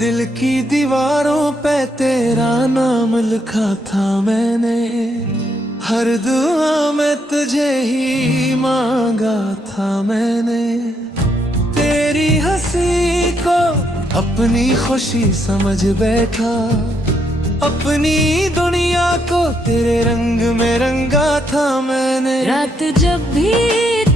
दिल की दीवारों पे तेरा नाम लिखा था मैंने, हर दुआ में तुझे ही मांगा था मैंने। तेरी हंसी को अपनी खुशी समझ बैठा, अपनी दुनिया को तेरे रंग में रंगा था मैंने। रात जब भी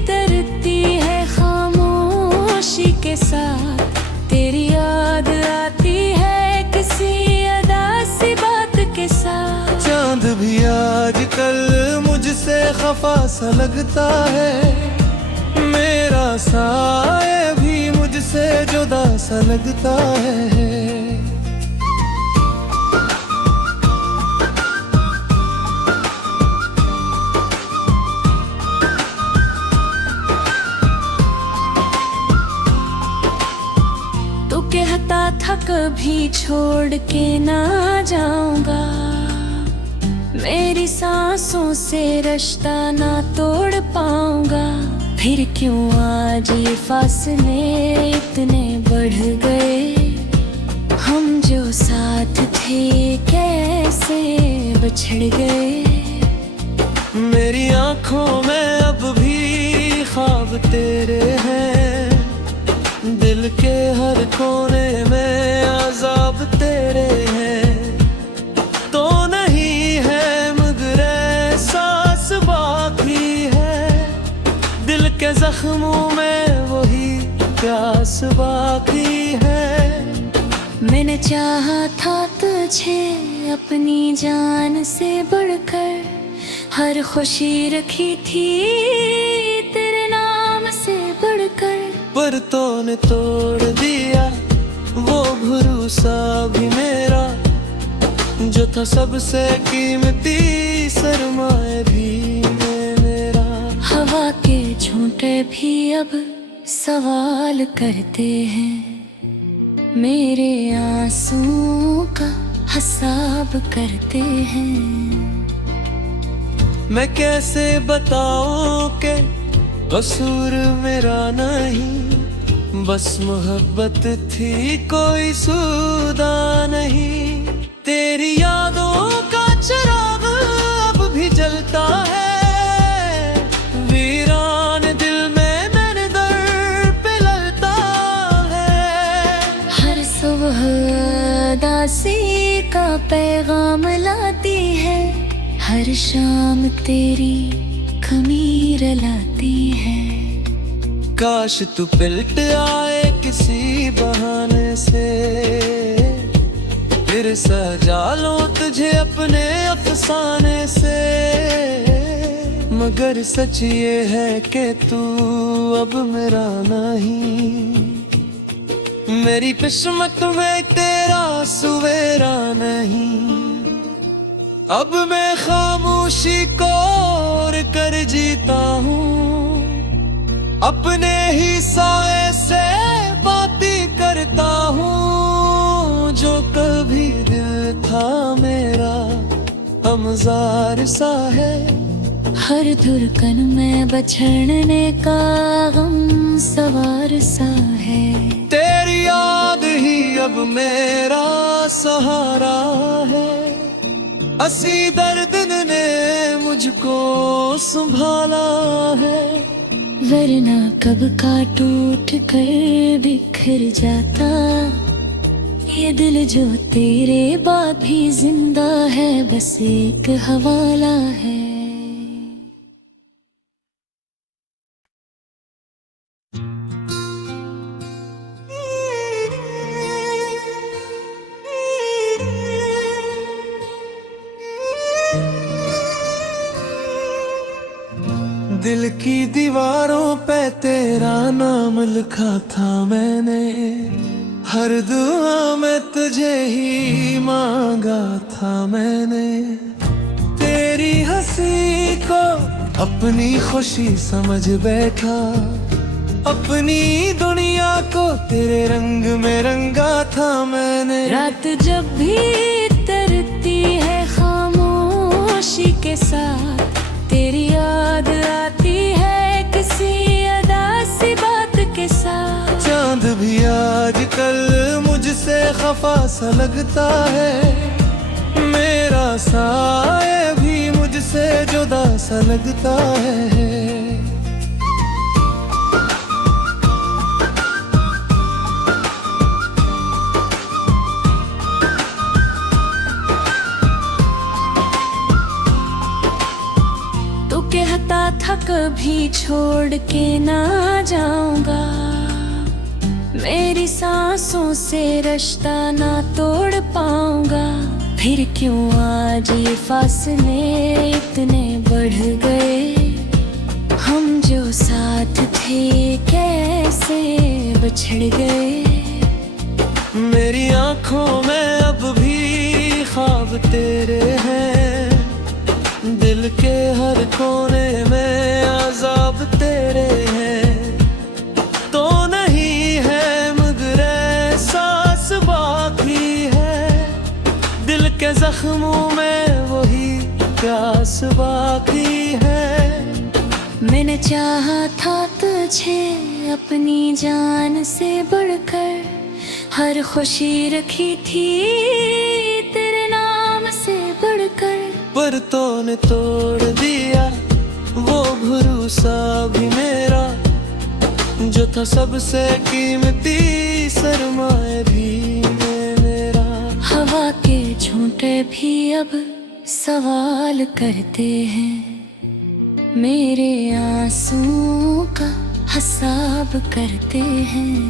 तरती है खामोशी के साथ, तेरी याद आती है किसी अदा सी बात के साथ। चांद भी आजकल मुझसे खफा सा लगता है, मेरा साया भी मुझसे जुदा सा लगता है। कहता था कभी छोड़ के ना जाऊंगा, मेरी सांसों से रिश्ता ना तोड़ पाऊंगा। फिर क्यों आज ये फासले इतने बढ़ गए, हम जो साथ थे कैसे बिछड़ गए। मेरी आंखों में अब भी ख्वाब तेरे हैं, दिल के हर कोने में अज़ाब तेरे हैं। तो नहीं है मगर एहसास बाकी है, दिल के जख्मों में वही प्यास बाकी है। मैंने चाहा था तुझे अपनी जान से बढ़कर, हर खुशी रखी थी तेरे नाम से बढ़कर। पर तूने तोड़ दिया वो भरोसा भी मेरा, जो था सबसे कीमती सरमाए भी मेरा। हवा के झूठे भी अब सवाल करते हैं, मेरे आंसुओं का हिसाब करते हैं। मैं कैसे बताऊं कि कसूर मेरा नहीं, बस मोहब्बत थी कोई सूदा नहीं। तेरी यादों का चिराग अब भी जलता है, वीरान दिल में मेरे दर पे ललता है। हर सुबह दासी का पैगाम लाती है, हर शाम तेरी खमीर लाती है। काश तू पिलट आए किसी बहाने से, फिर सजा लो तुझे अपने अफसाने से। मगर सच ये है कि तू अब मेरा नहीं, मेरी किस्मत में तेरा सवेरा नहीं। अब मैं खामोशी को और कर जीता हूँ, अपने ही साए से बातें करता हूँ। जो कभी दिल था मेरा हमजार सा है, हर धड़कन में बछड़ने का गम सवार सा है। तेरी याद ही अब मेरा सहारा है, असी दर्द ने मुझको संभाला है। वरना कब का टूट कर बिखर जाता, ये दिल जो तेरे बाद भी जिंदा है, बस एक हवाला है। दिल की दीवारों पे तेरा नाम लिखा था मैंने, हर दुआ में तुझे ही मांगा था मैंने। तेरी हंसी को अपनी खुशी समझ बैठा, अपनी दुनिया को तेरे रंग में रंगा था मैंने। रात जब भी तरती है खामोशी के साथ, तेरी याद आती है किसी अदा सी बात के साथ। चांद भी आजकल मुझसे खफा सा लगता है, मेरा साए भी मुझसे जुदा सा लगता है। कहता था कभी छोड़ के ना जाऊंगा, मेरी सांसों से रिश्ता ना तोड़ पाऊंगा। फिर क्यों आज ये फासले इतने बढ़ गए, हम जो साथ थे कैसे बिछड़ गए। मेरी आंखों में अब भी ख्वाब तेरे हैं, दिल के हर कोने में अज़ाब तेरे हैं। तो नहीं है मगर एहसास बाकी है, दिल के जख्मों में वही प्यास बाकी है। मैंने चाहा था तुझे अपनी जान से बढ़कर, हर खुशी रखी थी तेरे नाम से बढ़कर। पर तूने तोड़ दिया वो भरोसा भी मेरा, जो था सबसे कीमती सरमाए भी मेरा। हवा के झूठे भी अब सवाल करते हैं, मेरे आंसुओं का हिसाब करते हैं।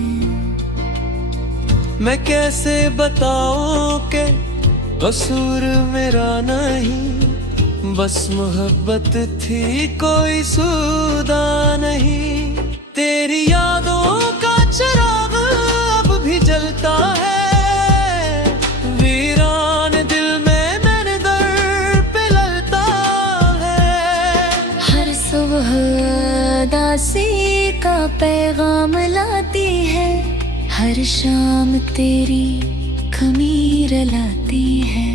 मैं कैसे बताऊं कि कसूर मेरा नहीं, बस मोहब्बत थी कोई सूदा नहीं। तेरी यादों का चिराग अब भी जलता है, वीरान दिल में मेरे दर पे ललता है। हर सुबह दासी का पैगाम लाती है, हर शाम तेरी खमीर लाती है।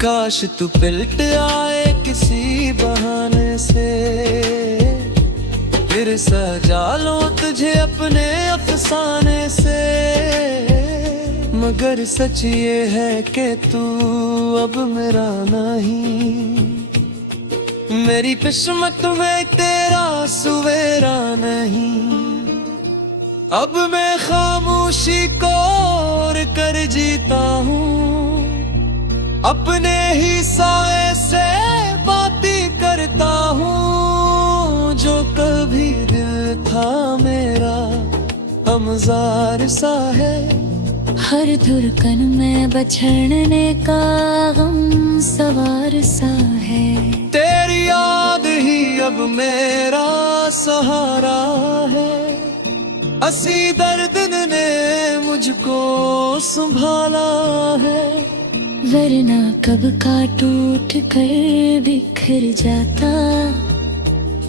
काश तू पिलट आए किसी बहाने से, फिर सजा लो तुझे अपने अफसाने से। मगर सच ये है कि तू अब मेरा नहीं, मेरी किस्मत में तेरा सवेरा नहीं। अब मैं खामोशी को और कर जीता हूँ, अपने ही साए से बातें करता हूँ। जो कभी दिल था मेरा हमजार सा है, हर धड़कन में बछड़ने का गम सवार सा है। तेरी याद ही अब मेरा सहारा है, असी दर्द ने मुझको संभाला है। वरना कब का टूट कर बिखर जाता,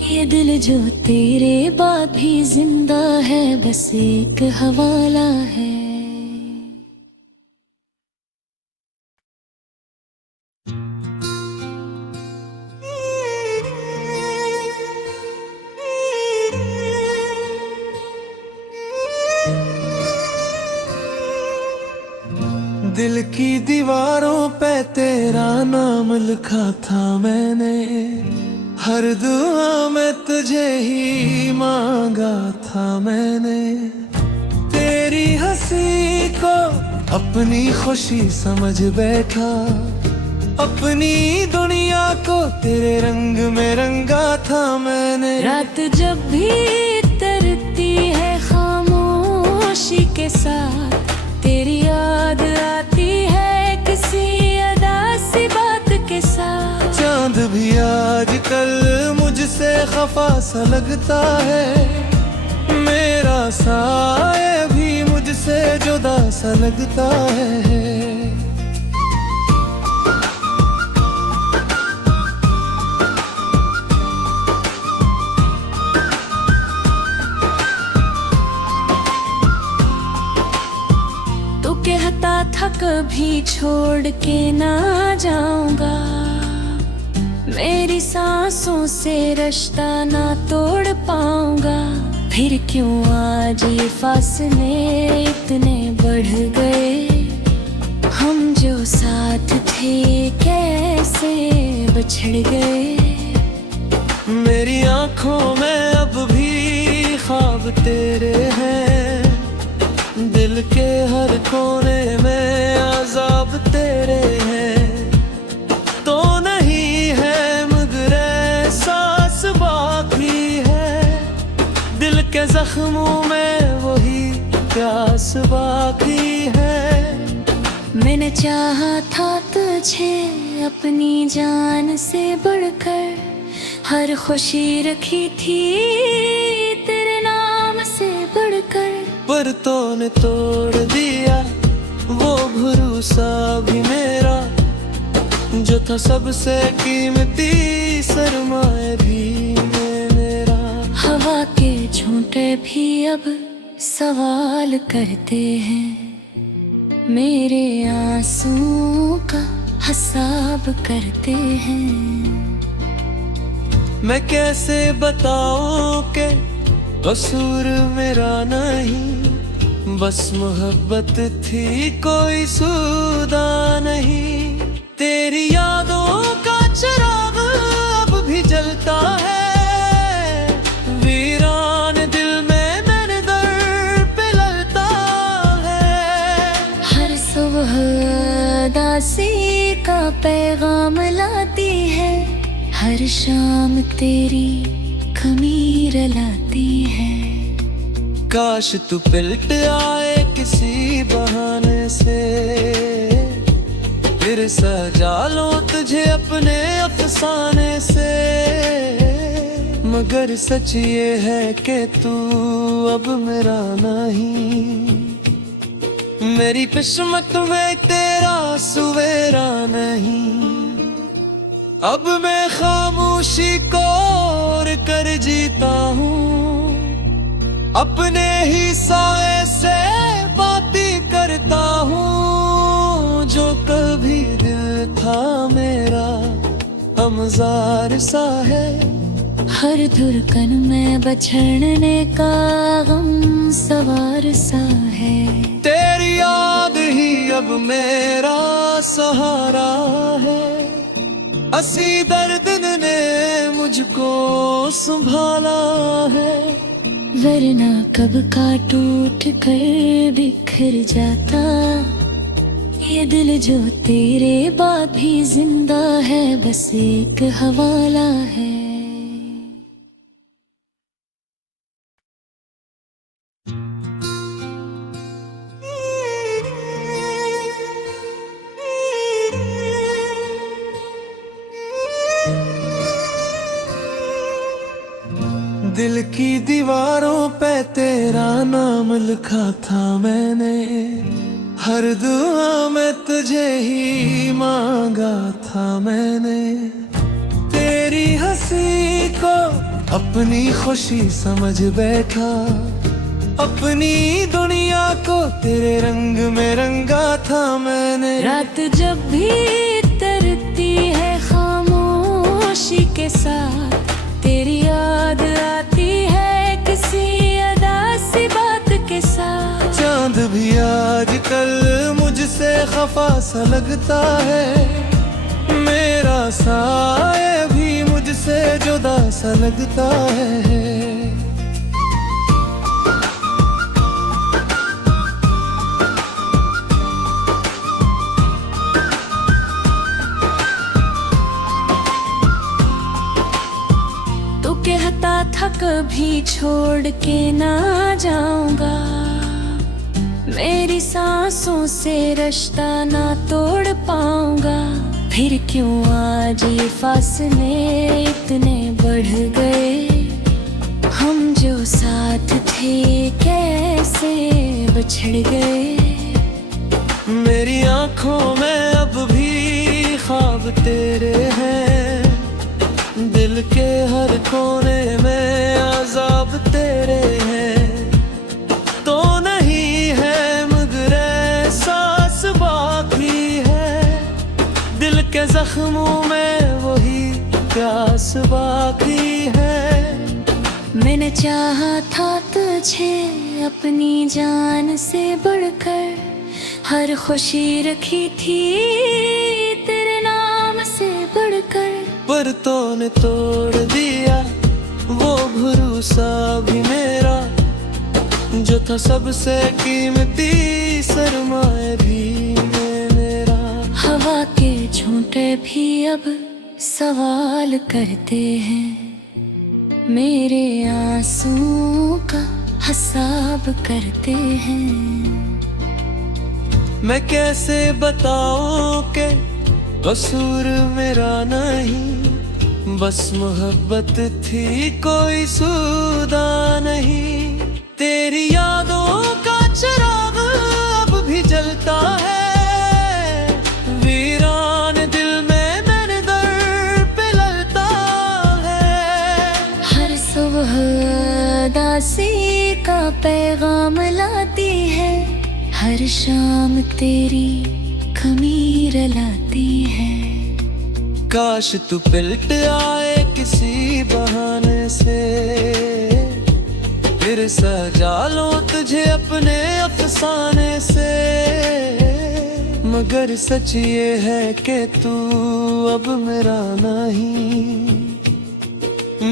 ये दिल जो तेरे बाद भी जिंदा है, बस एक हवाला है। दिल की दीवारों पे तेरा नाम लिखा था मैंने, हर दुआ में तुझे ही मांगा था मैंने। तेरी हंसी को अपनी खुशी समझ बैठा, अपनी दुनिया को तेरे रंग में रंगा था मैंने। रात जब भी तरती है खामोशी के साथ, तेरी याद आती है किसी अदा सी बात के साथ। चांद भी आजकल मुझसे खफा सा लगता है, मेरा साए भी मुझसे जुदा सा लगता है। कहता था कभी छोड़ के ना जाऊंगा, मेरी सांसों से रिश्ता ना तोड़ पाऊंगा। फिर क्यों आज ये फासले इतने बढ़ गए। हम जो साथ थे कैसे बिछड़ गए। मेरी आंखों में अब भी ख्वाब तेरे हैं, दिल के हर कोने में अज़ाब तेरे हैं। तो नहीं है मगर एहसास बाकी है, दिल के जख्मों में वही प्यास बाकी है। मैंने चाहा था तुझे अपनी जान से बढ़कर, हर खुशी रखी थी तेरे नाम से बढ़कर। पर तूने तोड़ दिया वो भरोसा भी मेरा, जो था सबसे कीमती सरमाए भी मेरा। हवा के झूठे भी अब सवाल करते हैं, मेरे आंसुओं का हिसाब करते हैं। मैं कैसे बताऊं कि कसूर मेरा नहीं, बस मोहब्बत थी कोई सूदा नहीं। तेरी यादों का चिराग अब भी जलता है, वीरान दिल में मेरे दर पे ललता है। हर सुबह दासी का पैगाम लाती है, हर शाम तेरी खमीर लाती है। काश तू पिलट आए किसी बहाने से, फिर सजा लो तुझे अपने अफसाने से। मगर सच ये है कि तू अब मेरा नहीं, मेरी किस्मत में तेरा सवेरा नहीं। अब मैं खामोशी को और कर जीता हूँ, अपने ही साए से बातें करता हूँ। जो कभी दिल था मेरा हमजार सा है, हर धड़कन में बछड़ने का गम सवार सा है। तेरी याद ही अब मेरा सहारा है, असी दर्द ने मुझको संभाला है। वरना कब का टूट कर बिखर जाता, ये दिल जो तेरे बाद भी जिंदा है बस एक हवाला है। दिल की दीवारों पे तेरा नाम लिखा था मैंने, हर दुआ में तुझे ही मांगा था मैंने। तेरी हंसी को अपनी खुशी समझ बैठा, अपनी दुनिया को तेरे रंग में रंगा था मैंने। रात जब भी तरती है खामोशी के साथ, तेरी याद आती है किसी अदा सी बात के साथ। चांद भी आजकल मुझसे खफा सा लगता है, मेरा साया भी मुझसे जुदा सा लगता है। कहता था कभी छोड़ के ना जाऊंगा, मेरी सांसों से रिश्ता ना तोड़ पाऊंगा। फिर क्यों आज ये फासले इतने बढ़ गए। हम जो साथ थे कैसे बिछड़ गए। मेरी आंखों में अब भी ख्वाब तेरे हैं, दिल के हर कोने में अज़ाब तेरे हैं। तो नहीं है मगर एहसास बाकी है, दिल के जख्मों में वही प्यास बाकी है। मैंने चाहा था तुझे अपनी जान से बढ़कर, हर खुशी रखी थी तेरे नाम से बढ़कर। पर तूने तोड़ दिया वो भरोसा भी मेरा, जो था सबसे कीमती सरमाए भी मेरा। हवा के झूठे भी अब सवाल करते हैं, मेरे आंसुओं का हिसाब करते हैं। मैं कैसे बताऊं कि कसूर मेरा नहीं, बस मोहब्बत थी कोई सूदा नहीं। तेरी यादों का चिराग अब भी जलता है, वीरान दिल में मैंने दर पे ललता है। हर सुबह उदासी का पैगाम लाती है, हर शाम तेरी खमीर लाती है। काश तू पिलट आए किसी बहाने से, फिर सजा लो तुझे अपने अफसाने से। मगर सच ये है कि तू अब मेरा नहीं,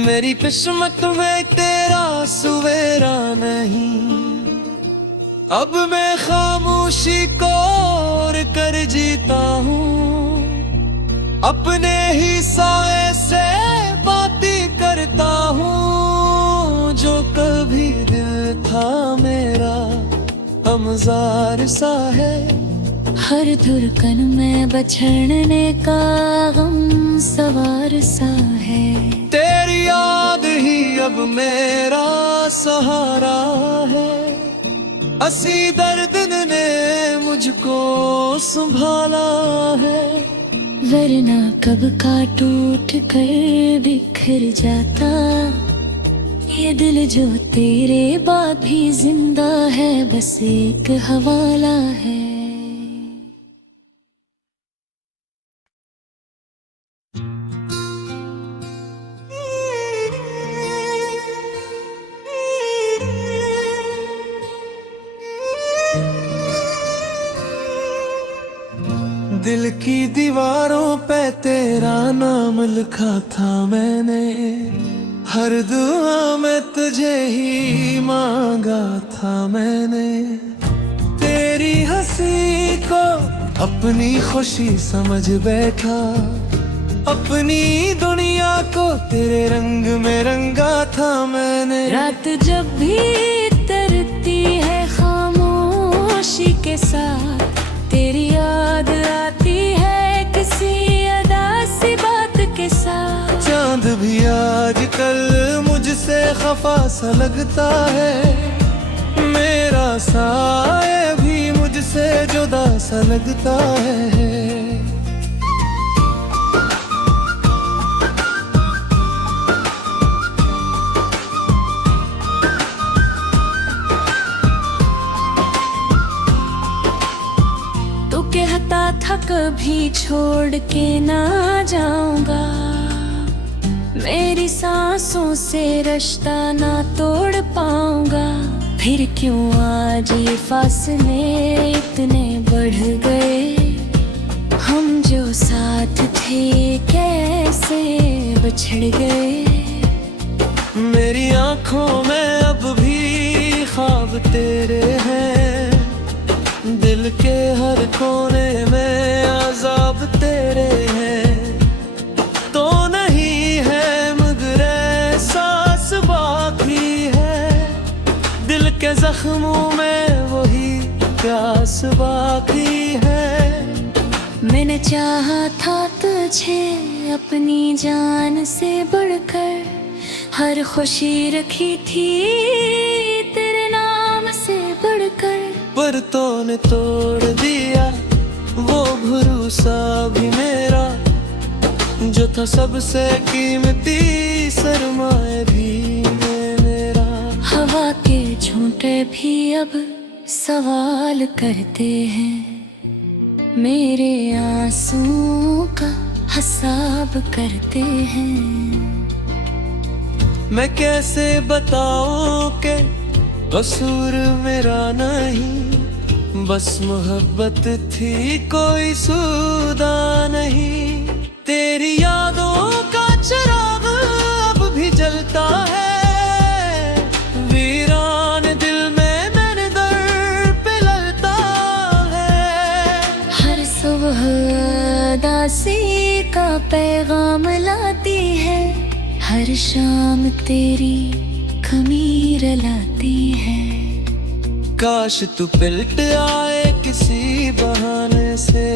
मेरी किस्मत में तेरा सवेरा नहीं। अब मैं खामोशी को और कर जीता हूँ, अपने ही साए से बातें करता हूँ। जो कभी दिल था मेरा हमजार सा है, हर धड़कन में बछड़ने का गम सवार सा है। तेरी याद ही अब मेरा सहारा है, असी दर्द ने मुझको संभाला है। वरना कब का टूट कर बिखर जाता, ये दिल जो तेरे बाद भी जिंदा है, बस एक हवाला है। दिल की दीवारों पे तेरा नाम लिखा था मैंने, हर दुआ में तुझे ही मांगा था मैंने। तेरी हंसी को अपनी खुशी समझ बैठा, अपनी दुनिया को तेरे रंग में रंगा था मैंने। रात जब भी तरती है खामोशी के साथ, तेरी याद आती है किसी अदा सी बात के साथ। चांद भी आजकल मुझसे खफा सा लगता है, मेरा साया भी मुझसे जुदा सा लगता है। कहता था कभी छोड़ के ना जाऊंगा, मेरी सांसों से रिश्ता ना तोड़ पाऊंगा। फिर क्यों आज ये फासले इतने बढ़ गए, हम जो साथ थे कैसे बिछड़ गए। मेरी आंखों में अब भी ख्वाब तेरे हैं, दिल के हर कोने में अज़ाब तेरे हैं। तो नहीं है मगर एहसास बाकी है, दिल के जख्मों में वही प्यास बाकी है। मैंने चाहा था तुझे अपनी जान से बढ़कर, हर खुशी रखी थी तेरे नाम से बढ़कर। पर तूने तोड़ दिया वो भरोसा भी मेरा, जो था सबसे कीमती सरमाए भी मेरा। हवा के झूठे भी अब सवाल करते हैं, मेरे आंसुओं का हिसाब करते हैं। मैं कैसे बताऊं कि कसूर मेरा नहीं, बस मोहब्बत थी कोई सूदा नहीं। तेरी यादों का चिराग अब भी जलता है, वीरान दिल में मैंने दर पे ललता है। हर सुबह दासी का पैगाम लाती है, हर शाम तेरी खमीर लाती है। काश तू पिलट आए किसी बहाने से,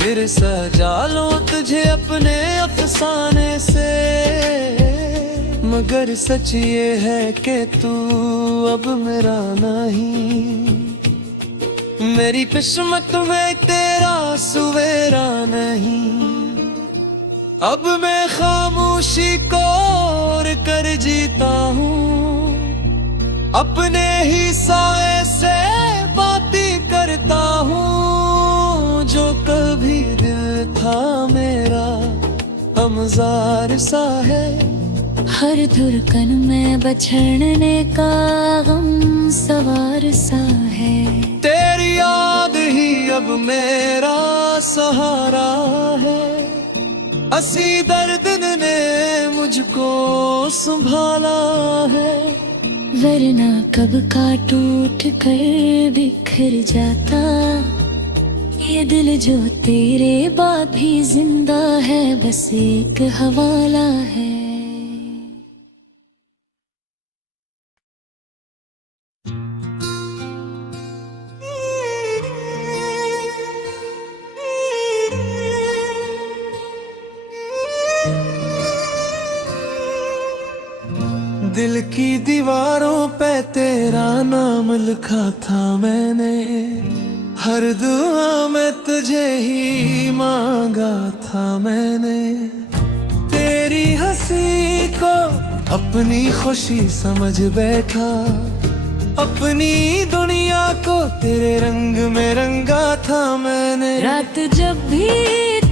फिर सजा लो तुझे अपने अफसाने से। मगर सच ये है कि तू अब मेरा नहीं, मेरी किस्मत में तेरा सवेरा नहीं। अब मैं खामोशी को और कर जीता हूँ, अपने ही साए से बातें करता हूँ। जो कभी दिल था मेरा हमजार सा है, हर धुरकन में बछड़ने का गम सवार सा है। तेरी याद ही अब मेरा सहारा है, असी दर्द ने मुझको संभाला है। वरना कब का टूट कर बिखर जाता, ये दिल जो तेरे बाद भी जिंदा है, बस एक हवाला है। दिल की दीवारों पे तेरा नाम लिखा था मैंने, हर दुआ में तुझे ही मांगा था मैंने। तेरी हंसी को अपनी खुशी समझ बैठा, अपनी दुनिया को तेरे रंग में रंगा था मैंने। रात जब भी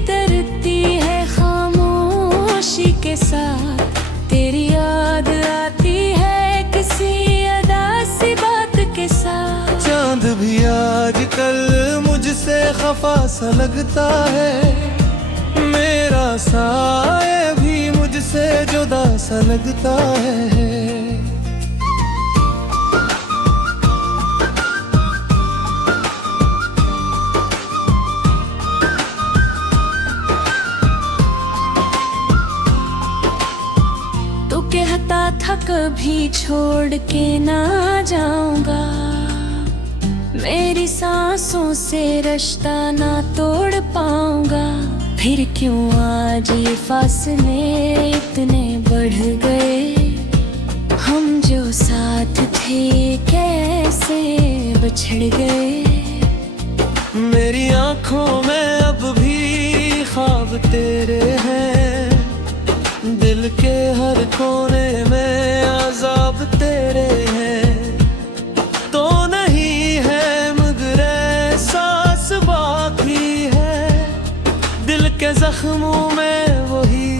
तरती है खामोशी के साथ, तेरी याद आती है किसी अदा सी बात के साथ। चांद भी आजकल मुझसे खफा सा लगता है, मेरा साया भी मुझसे जुदा सा लगता है। कहता था कभी छोड़ के ना जाऊंगा, मेरी सांसों से रिश्ता ना तोड़ पाऊंगा। फिर क्यों आज ये फासले इतने बढ़ गए, हम जो साथ थे कैसे बिछड़ गए। मेरी आंखों में अब भी ख्वाब तेरे हैं, दिल के हर कोने में अज़ाब तेरे हैं। तो नहीं है मगर एहसास बाकी है, दिल के जख्मों में वही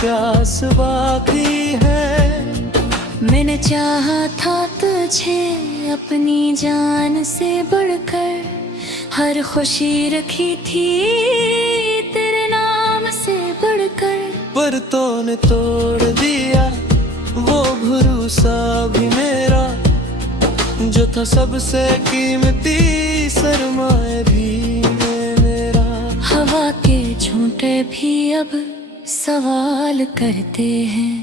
प्यास बाकी है। मैंने चाहा था तुझे अपनी जान से बढ़कर, हर खुशी रखी थी तेरे नाम से बढ़कर। पर तूने तोड़ दिया वो भरोसा भी मेरा, जो था सबसे कीमती सरमाए भी मेरा। हवा के झूठे भी अब सवाल करते हैं,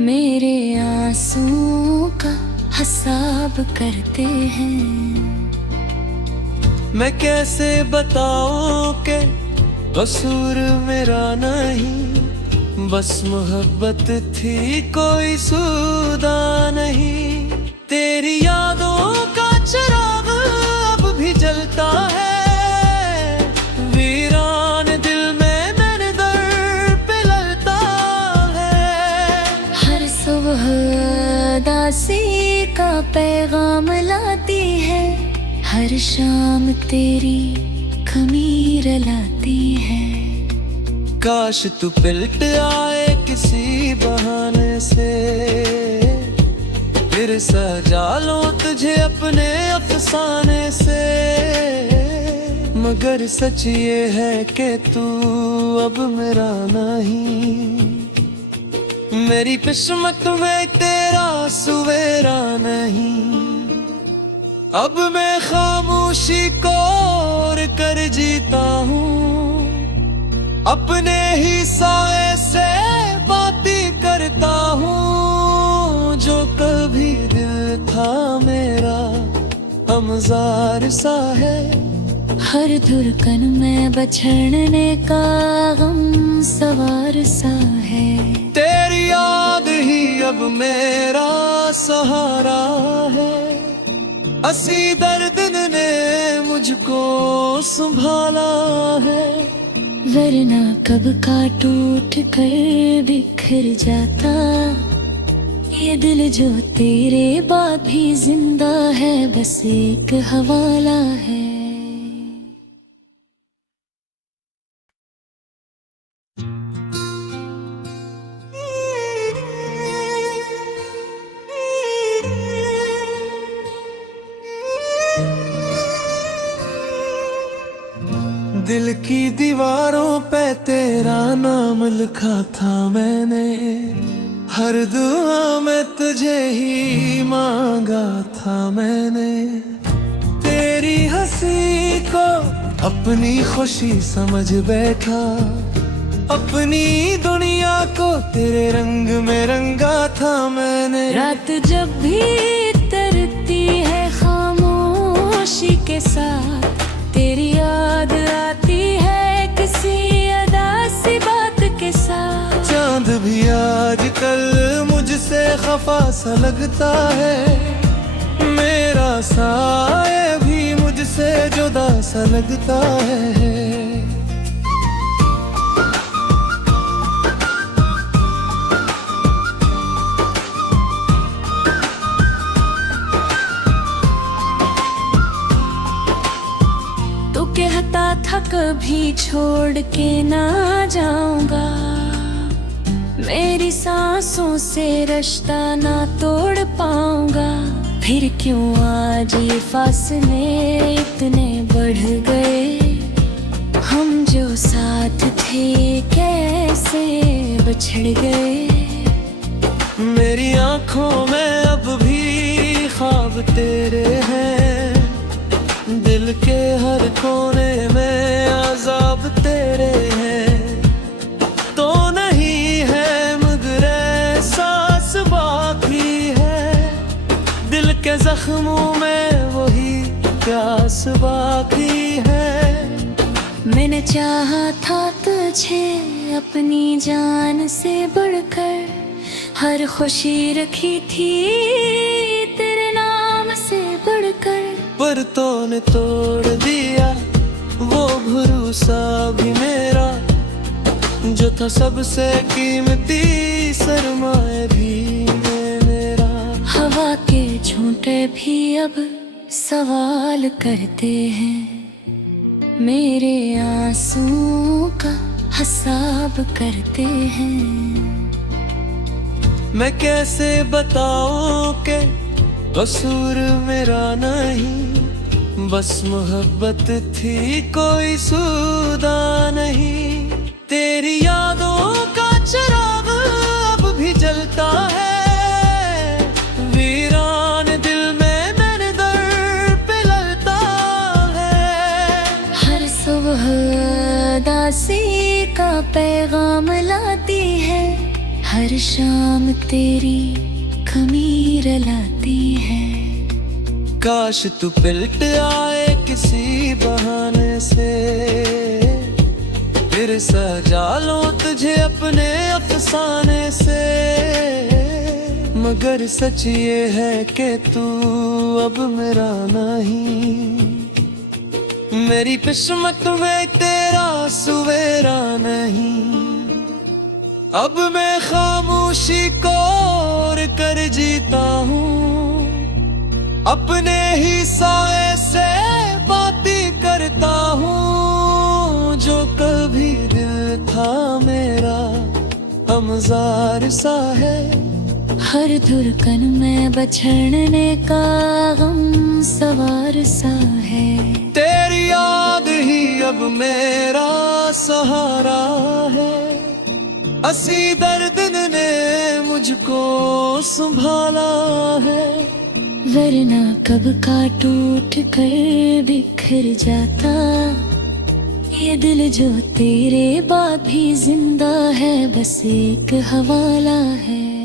मेरे आंसुओं का हिसाब करते हैं। मैं कैसे बताऊं कि कसूर मेरा नहीं, बस मोहब्बत थी कोई सूदा नहीं। तेरी यादों का चिराग अब भी जलता है, वीरान दिल में मैंने दर पे ललता है। हर सुबह दासी का पैगाम लाती है, हर शाम तेरी खमीर लाती है। काश तू पिलट आए किसी बहाने से, फिर सजा लो तुझे अपने अफसाने से। मगर सच ये है कि तू अब मेरा नहीं, मेरी किस्मत में तेरा सवेरा नहीं। अब मैं खामोशी को और कर जीता हूँ, अपने ही साए से बातें करता हूँ। जो कभी दिल था मेरा हमजार सा है, हर धुरकन में बछड़ने का गम सवार सा है। तेरी याद ही अब मेरा सहारा है, असी दर्द ने मुझको संभाला है। वरना कब का टूट कर बिखर जाता, ये दिल जो तेरे बाद भी जिंदा है, बस एक हवाला है। दिल की दीवारों पे तेरा नाम लिखा था मैंने, हर दुआ में तुझे ही मांगा था मैंने। तेरी हंसी को अपनी खुशी समझ बैठा, अपनी दुनिया को तेरे रंग में रंगा था मैंने। रात जब भी तरती है खामोशी के साथ, तेरी याद आती है किसी अदा सी बात के साथ। चांद भी आजकल मुझसे खफा सा लगता है, मेरा साया भी मुझसे जुदा सा लगता है। कहता था कभी छोड़ के ना जाऊंगा, मेरी सांसों से रिश्ता ना तोड़ पाऊंगा। फिर क्यों आज ये फासले इतने बढ़ गए, हम जो साथ थे कैसे बिछड़ गए। मेरी आंखों में अब भी ख्वाब तेरे हैं, दिल के हर कोने में अज़ाब तेरे हैं। तो नहीं है मगर एहसास बाकी है, दिल के जख्मों में वही प्यास बाकी है। मैंने चाहा था तुझे अपनी जान से बढ़कर, हर खुशी रखी थी तेरे नाम से बढ़कर। पर तूने तोड़ दिया वो भरोसा भी मेरा, जो था सबसे कीमती सरमाए भी मेरा। हवा के झूठे भी अब सवाल करते हैं, मेरे आंसुओं का हिसाब करते हैं। मैं कैसे बताऊं कि कसूर मेरा नहीं, बस मोहब्बत थी कोई सूदा नहीं। तेरी यादों का चिराग अब भी जलता है, वीरान दिल में मैंने दर पे ललता है। हर सुबह दासी का पैगाम लाती है, हर शाम तेरी खमीर लाती है। काश तू पिलट आए किसी बहाने से, फिर सजा लो तुझे अपने अफसाने से। मगर सच ये है कि तू अब मेरा नहीं, मेरी किस्मत में तेरा सवेरा नहीं। अब मैं खामोशी को और कर जीता हूँ, अपने ही साए से बातें करता हूँ। जो कभी दिल था मेरा हम मजार सा है। हर धुरकन में बछड़ने का गम सवार सा है। तेरी याद ही अब मेरा सहारा है। असी दर्द ने मुझको संभाला है। वरना कब का टूट कर बिखर जाता। ये दिल जो तेरे बाद भी जिंदा है, बस एक हवाला है।